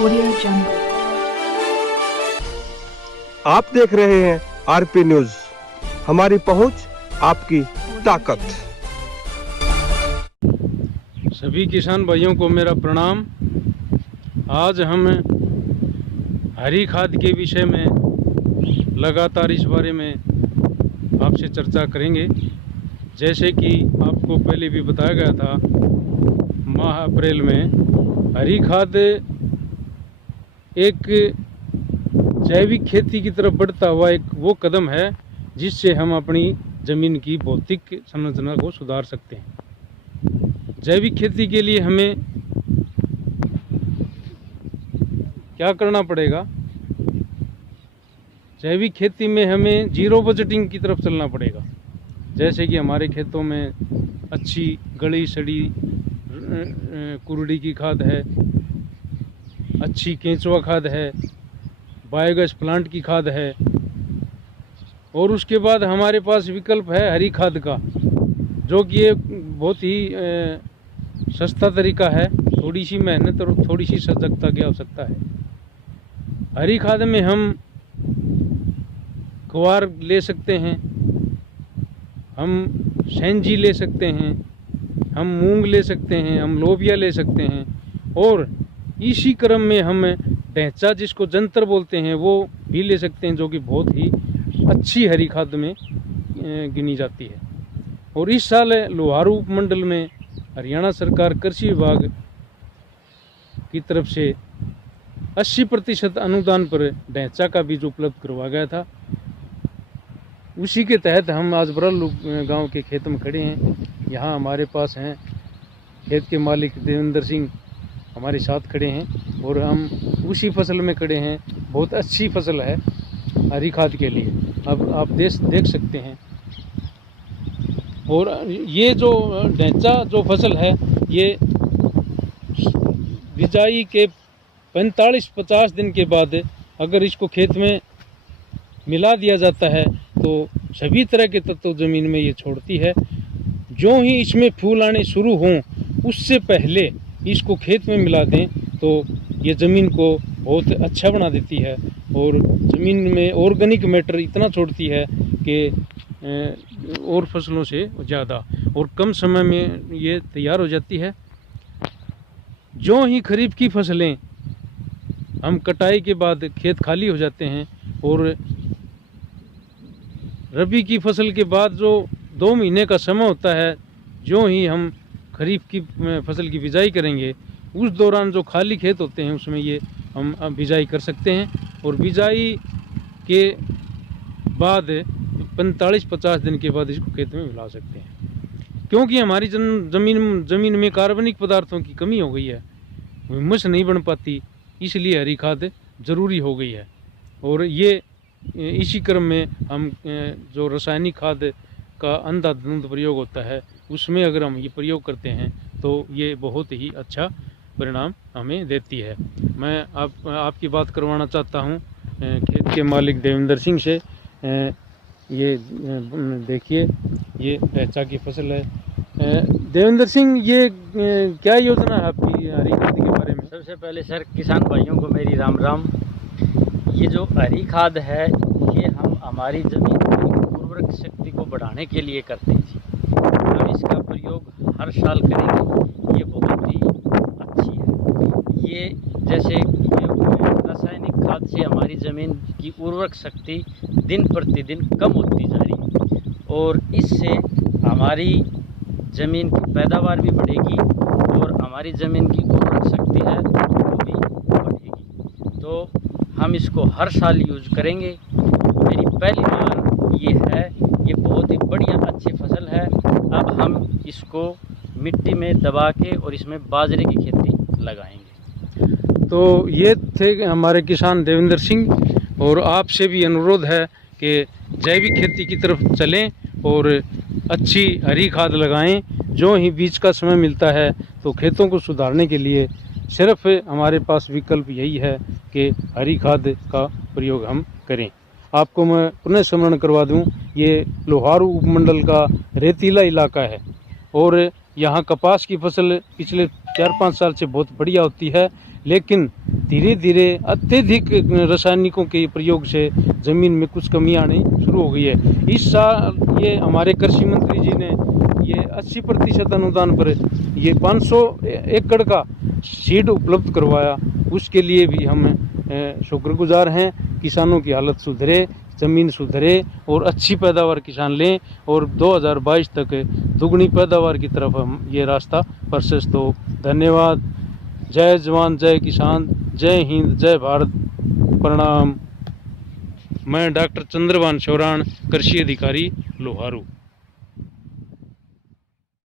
Audio Jungle। आप देख रहे हैं आरपी न्यूज, हमारी पहुंच आपकी ताकत। सभी किसान भाइयों को मेरा प्रणाम। आज हम हरी खाद के विषय में लगातार इस बारे में आपसे चर्चा करेंगे। जैसे कि आपको पहले भी बताया गया था, माह अप्रैल में हरी खाद एक जैविक खेती की तरफ बढ़ता हुआ एक वो कदम है जिससे हम अपनी ज़मीन की भौतिक संरचना को सुधार सकते हैं। जैविक खेती के लिए हमें क्या करना पड़ेगा? जैविक खेती में हमें जीरो बजटिंग की तरफ चलना पड़ेगा। जैसे कि हमारे खेतों में अच्छी गली सड़ी कुरड़ी की खाद है, अच्छी केंचुआ खाद है, बायोगैस प्लांट की खाद है, और उसके बाद हमारे पास विकल्प है हरी खाद का, जो कि एक बहुत ही सस्ता तरीका है। थोड़ी सी मेहनत और थोड़ी सी सजगता की आवश्यकता है। हरी खाद में हम ग्वार ले सकते हैं, हम सेंजी ले सकते हैं, हम मूंग ले सकते हैं, हम लोबिया ले सकते हैं, और इसी क्रम में हम ढैंचा, जिसको जंतर बोलते हैं, वो भी ले सकते हैं, जो कि बहुत ही अच्छी हरी खाद में गिनी जाती है। और इस साल लोहारू उपमंडल में हरियाणा सरकार कृषि विभाग की तरफ से 80% अनुदान पर ढैंचा का बीज उपलब्ध करवाया गया था। उसी के तहत हम आज बरल गांव के खेत में खड़े हैं। यहाँ हमारे पास हैं खेत के मालिक देवेंद्र सिंह, हमारे साथ खड़े हैं, और हम उसी फसल में खड़े हैं। बहुत अच्छी फसल है हरी खाद के लिए, अब आप देख सकते हैं। और ये जो ढैंचा जो फसल है, ये बिजाई के 45-50 दिन के बाद अगर इसको खेत में मिला दिया जाता है तो सभी तरह के तत्व ज़मीन में ये छोड़ती है। जो ही इसमें फूल आने शुरू हों उससे पहले इसको खेत में मिला दें तो ये ज़मीन को बहुत अच्छा बना देती है, और ज़मीन में ऑर्गेनिक मैटर इतना छोड़ती है कि और फसलों से ज़्यादा और कम समय में ये तैयार हो जाती है। जो ही खरीफ की फसलें हम कटाई के बाद खेत खाली हो जाते हैं, और रबी की फसल के बाद जो 2 महीने का समय होता है, जो ही हम खरीफ की फसल की बिजाई करेंगे, उस दौरान जो खाली खेत होते हैं उसमें ये हम बिजाई कर सकते हैं। और बिजाई के बाद 45-50 दिन के बाद इसको खेत में मिला सकते हैं। क्योंकि हमारी ज़मीन में कार्बनिक पदार्थों की कमी हो गई है, ह्यूमस नहीं बन पाती, इसलिए हरी खाद ज़रूरी हो गई है। और ये इसी क्रम में हम जो रासायनिक खाद का अंधाधुंध प्रयोग होता है, उसमें अगर हम ये प्रयोग करते हैं तो ये बहुत ही अच्छा परिणाम हमें देती है। मैं आपकी बात करवाना चाहता हूँ खेत के मालिक देवेंद्र सिंह से। ये देखिए, ये ढैंचा की फसल है। देवेंद्र सिंह, ये क्या योजना है आपकी हरी खाद के बारे में? सबसे पहले सर किसान भाइयों को मेरी राम राम। ये जो हरी खाद है, ये हम हमारी ज़मीन की उर्वरक शक्ति को बढ़ाने के लिए करते हैं जी। हम इसका प्रयोग हर साल करेंगे, ये बहुत ही अच्छी है। ये जैसे रासायनिक खाद से हमारी ज़मीन की उर्वरक शक्ति दिन प्रतिदिन कम होती जा रही है, और इससे हमारी ज़मीन की पैदावार भी बढ़ेगी और हमारी ज़मीन की उर्वरक शक्ति है वो भी बढ़ेगी। तो हम इसको हर साल यूज करेंगे। मेरी पहली बार ये है, ये बहुत ही बढ़िया अच्छी फसल है। अब हम इसको मिट्टी में दबा के और इसमें बाजरे की खेती लगाएंगे। तो ये थे हमारे किसान देवेंद्र सिंह, और आपसे भी अनुरोध है कि जैविक खेती की तरफ चलें और अच्छी हरी खाद लगाएं। जो ही बीज का समय मिलता है तो खेतों को सुधारने के लिए सिर्फ हमारे पास विकल्प यही है कि हरी खाद का प्रयोग हम करें। आपको मैं पुनः स्मरण करवा दूं, ये लोहारू उपमंडल का रेतीला इलाका है, और यहाँ कपास की फसल पिछले 4-5 साल से बहुत बढ़िया होती है। लेकिन धीरे धीरे अत्यधिक रासायनिकों के प्रयोग से ज़मीन में कुछ कमियां आनी शुरू हो गई है। इस साल ये हमारे कृषि मंत्री जी ने ये 80% अनुदान पर ये 500 एकड़ का सीड उपलब्ध करवाया, उसके लिए भी हम शुक्रगुजार हैं। किसानों की हालत सुधरे, ज़मीन सुधरे और अच्छी पैदावार किसान लें और 2022 तक दुगनी पैदावार की तरफ हम ये रास्ता प्रशस्त हो। धन्यवाद। जय जवान जय किसान, जय हिंद जय भारत, प्रणाम। मैं डॉक्टर चंद्रभान चौरान, कृषि अधिकारी लोहारू।